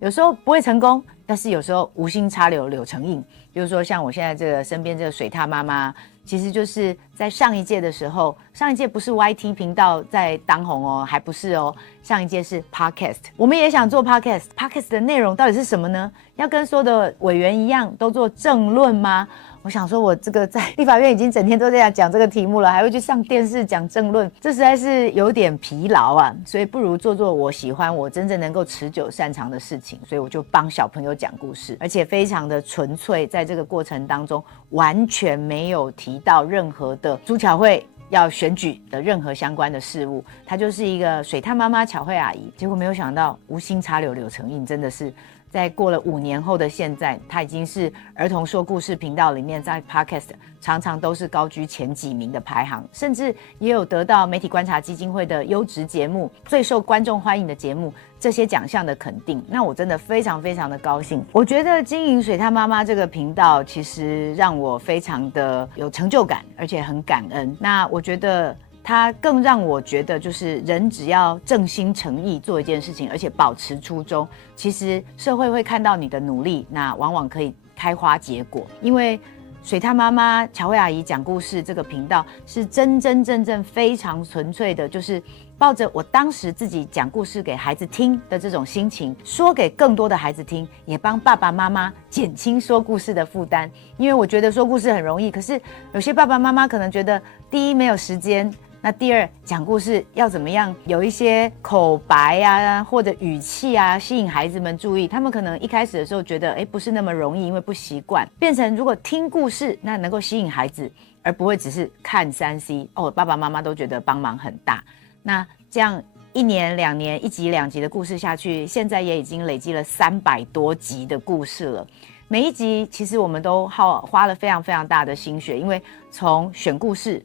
有时候不会成功，但是有时候无心插柳柳成荫。比如说像我现在这个身边这个水獭妈妈，其实就是在上一届的时候，上一届不是 YT 频道在当红哦，还不是哦，上一届是 Podcast。我们也想做 Podcast 的内容到底是什么呢？要跟所有的委员一样都做政论吗？我想说，我这个在立法院已经整天都在讲这个题目了，还会去上电视讲政论，这实在是有点疲劳啊。所以不如做做我喜欢、我真正能够持久擅长的事情。所以我就帮小朋友讲故事，而且非常的纯粹，在这个过程当中完全没有提到任何的朱巧慧要选举的任何相关的事物，她就是一个水獭妈妈巧慧阿姨。结果没有想到无心插柳柳成荫，真的是在过了5年后的现在，她已经是儿童说故事频道里面在 Podcast 常常都是高居前几名的排行，甚至也有得到媒体观察基金会的优质节目、最受观众欢迎的节目这些奖项的肯定。那我真的非常非常的高兴。我觉得经营水獭妈妈这个频道其实让我非常的有成就感，而且很感恩。那我觉得它更让我觉得，就是人只要正心诚意做一件事情，而且保持初衷，其实社会会看到你的努力，那往往可以开花结果。因为水獭妈妈巧慧阿姨讲故事这个频道是真真正正非常纯粹的，就是抱着我当时自己讲故事给孩子听的这种心情，说给更多的孩子听，也帮爸爸妈妈减轻说故事的负担。因为我觉得说故事很容易，可是有些爸爸妈妈可能觉得，第一没有时间，那第二讲故事要怎么样有一些口白啊或者语气啊吸引孩子们注意，他们可能一开始的时候觉得不是那么容易，因为不习惯，变成如果听故事那能够吸引孩子，而不会只是看3C，爸爸妈妈都觉得帮忙很大。那这样1年2年1集2集的故事下去，现在也已经累积了300多集的故事了。每一集其实我们都花了非常非常大的心血，因为从选故事，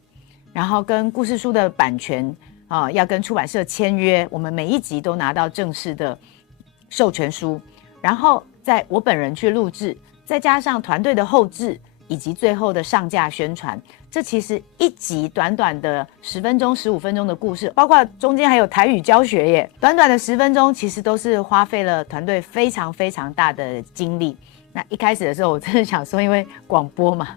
然后跟故事书的版权要跟出版社签约，我们每一集都拿到正式的授权书，然后在我本人去录制，再加上团队的后制以及最后的上架宣传，这其实一集短短的10分钟15分钟的故事，包括中间还有台语教学耶，短短的10分钟其实都是花费了团队非常非常大的精力。那一开始的时候我真的想说，因为广播嘛，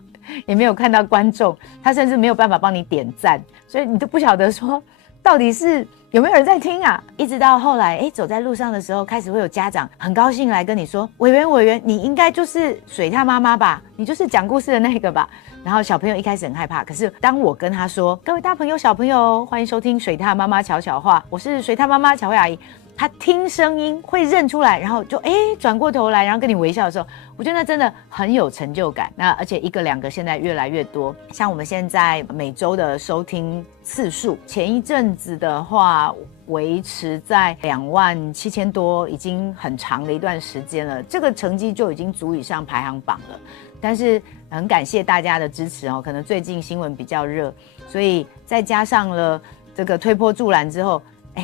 也没有看到观众，他甚至没有办法帮你点赞，所以你都不晓得说到底是有没有人在听啊。一直到后来走在路上的时候，开始会有家长很高兴来跟你说，委员你应该就是水獭妈妈吧，你就是讲故事的那个吧。然后小朋友一开始很害怕，可是当我跟他说，各位大朋友小朋友，欢迎收听水獭妈妈巧巧话，我是水獭妈妈巧慧阿姨，他听声音会认出来，然后就转过头来，然后跟你微笑的时候，我觉得那真的很有成就感。那而且1个2个现在越来越多，像我们现在每周的收听次数，前一阵子的话维持在27000多，已经很长的一段时间了，这个成绩就已经足以上排行榜了。但是很感谢大家的支持可能最近新闻比较热，所以再加上了这个推波助澜之后，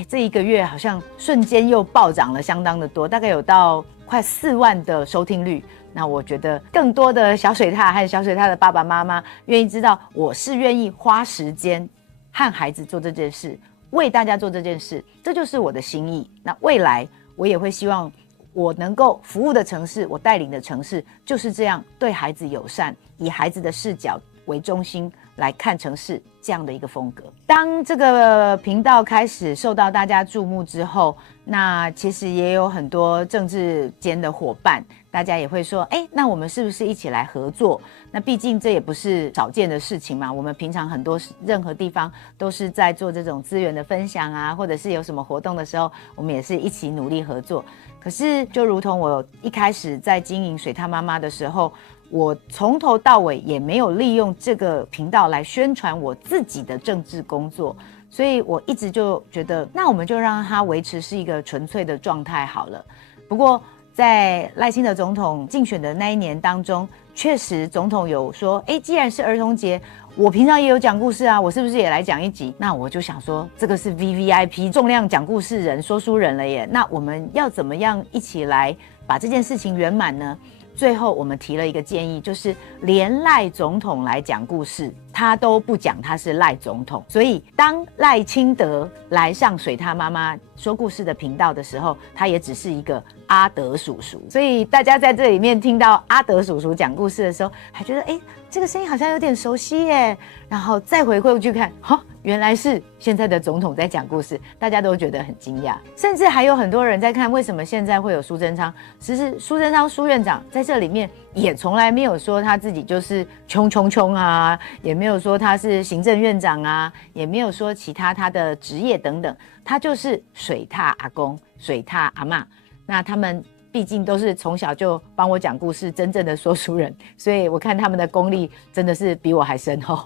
这1个月好像瞬间又暴涨了相当的多，大概有到快4万的收听率。那我觉得更多的小水獭和小水獭的爸爸妈妈愿意知道我是愿意花时间和孩子做这件事，为大家做这件事，这就是我的心意。那未来我也会希望我能够服务的城市，我带领的城市就是这样对孩子友善，以孩子的视角为中心来看城市，这样的一个风格。当这个频道开始受到大家注目之后，那其实也有很多政治间的伙伴，大家也会说那我们是不是一起来合作？那毕竟这也不是少见的事情嘛，我们平常很多任何地方都是在做这种资源的分享啊，或者是有什么活动的时候，我们也是一起努力合作。可是就如同我一开始在经营水獭妈妈的时候，我从头到尾也没有利用这个频道来宣传我自己的政治工作，所以我一直就觉得，那我们就让它维持是一个纯粹的状态好了。不过在赖清德总统竞选的那一年当中，确实总统有说，既然是儿童节，我平常也有讲故事啊，我是不是也来讲一集？那我就想说，这个是 VVIP 重量讲故事人、说书人了耶，那我们要怎么样一起来把这件事情圆满呢？最后我们提了一个建议，就是连赖总统来讲故事，他都不讲他是赖总统，所以当赖清德来上水獭妈妈说故事的频道的时候，他也只是一个阿德叔叔。所以大家在这里面听到阿德叔叔讲故事的时候，还觉得这个声音好像有点熟悉耶，然后再回去看，原来是现在的总统在讲故事，大家都觉得很惊讶。甚至还有很多人在看为什么现在会有苏贞昌，其实苏贞昌苏院长在这里面也从来没有说他自己就是冲啊，也没有说他是行政院长啊，也没有说其他的职业等等，他就是水獭阿公、水獭阿嬷。那他们毕竟都是从小就帮我讲故事，真正的说书人，所以我看他们的功力真的是比我还深厚。